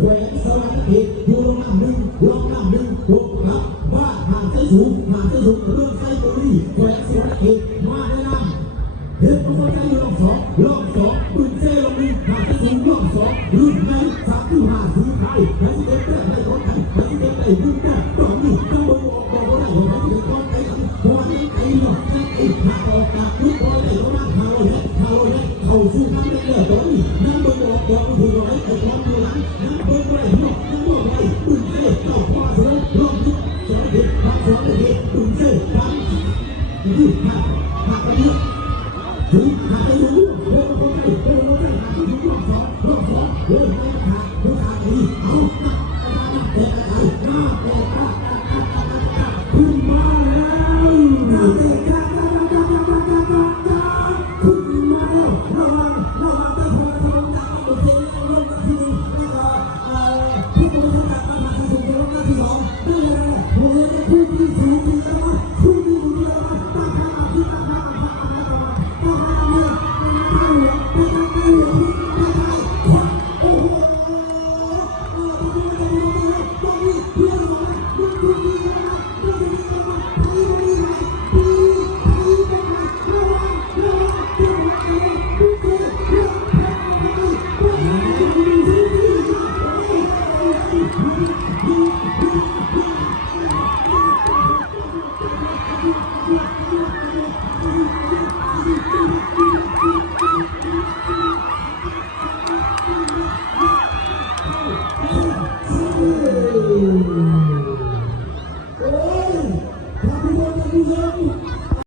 แหวนสวรรค์เอกอยู่ลงน้ำหนึ่งลงน้ำหนึ่งหกครับว่าหางใจสูงหางใจสูงเรื่องไซโบรีแหวนสวรรค์เอกมาแนะนำเห็นตัวใจรอบสองปืนเจลงนี้หางใจสูงรอบสองรุ่นในสามที่ห้าสีไทยและที่เด็กแรกในรถไทยและที่เด็กในรุ่นแรกตอนนี้ต้องบอกบอกได้ของที่เด็กต้องไปทำหัวนี้ไอ้หนอกไอ้หาออกจากยุคบอยได้ก็มาฮาโลเน็ตเข้าสู่ทางเลือดตอนนี้นั่งบนบอกผู้ร้ายไอ้ความดูหลังนั่งบนไรหนอกนั่งบนไรปืนเจเจ้าพ่อเสือรอบยุคสอนเด็กพักสอนเด็กปืนเจพักยืดหักไปเยอะถึงหาไปรู้โอ้โหหาที่อยู่รอบสองเฮ้ยไม่ขาดดีเอาหนักแต่